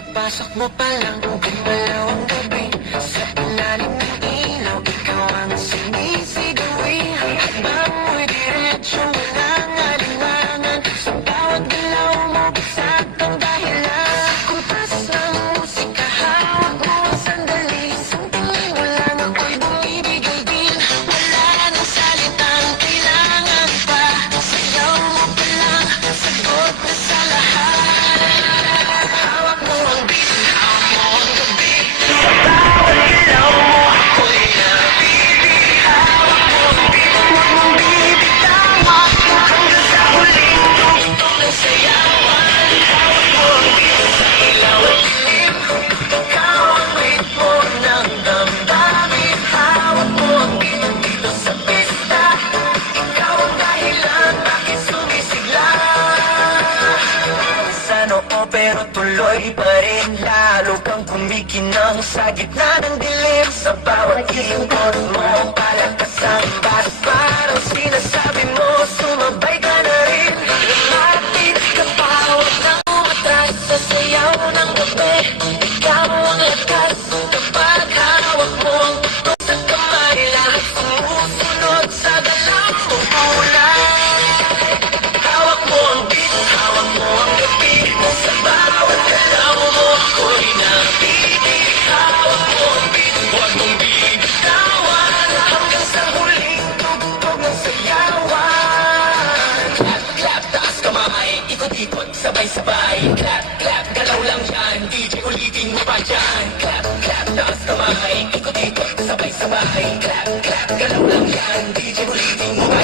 Pagpasok mo pa lang, gumalaw ang gabi. Sa ilalim ng ilaw, ikaw ang sinisigawi. Habang mo'y diretso, walang alinlangan. Sa bawat galaw mo, saktong dahilan. Sa kumpas ng musika, hawak mo ang sandali. Isang tingin mo lang ako'y bumibigay din. Wala nang salitang kailangan pa. Sayaw mo pa lang, sagot na sa lahat. Hawak mo ang beat, hawak mo ang gabi. Sa bawat galaw mo, ako'y nabibig. Hawak mo ang beat, huwag mong bibitawan. Hanggang sa huling tugtog ng sayawan. Hawak mo ang beat, sa ilaw at dilim. Ikaw ang ritmo ng damdamin. Hawak mo ang beat dito sa pista. Ikaw ang dahilan, bakit sumisigla. Sa noo pero tuloy pa rin. Lalo kang kumikinang sa gitna ng dilim. Sa bawat ikot mo, palakas ang bass. Parang sinasabi mo, sumabay ka na rin. Lumapit ka pa, huwag nang umatras. Sa sayaw ng gabi, ikaw ang lakas. Kapag hawak mo ang puto sa kamay, lahat sumusunod sa galaw mo kulay. Hawak mo ang beat, hawak mo ang gabi. Sa bawat galaw mo, ako'y nabibig. Hawak mo ang beat, huwag mong bibitawan. Hanggang sa huling tugtog ng sayawan. Clap, clap, taas kamay, ikot-ikot, sabay-sabay. Clap, clap, galaw lang yan, DJ ulitin mo pa dyan. Clap, clap, taas kamay, ikot-ikot, sabay-sabay. Clap, clap, galaw lang yan, DJ ulitin mo pa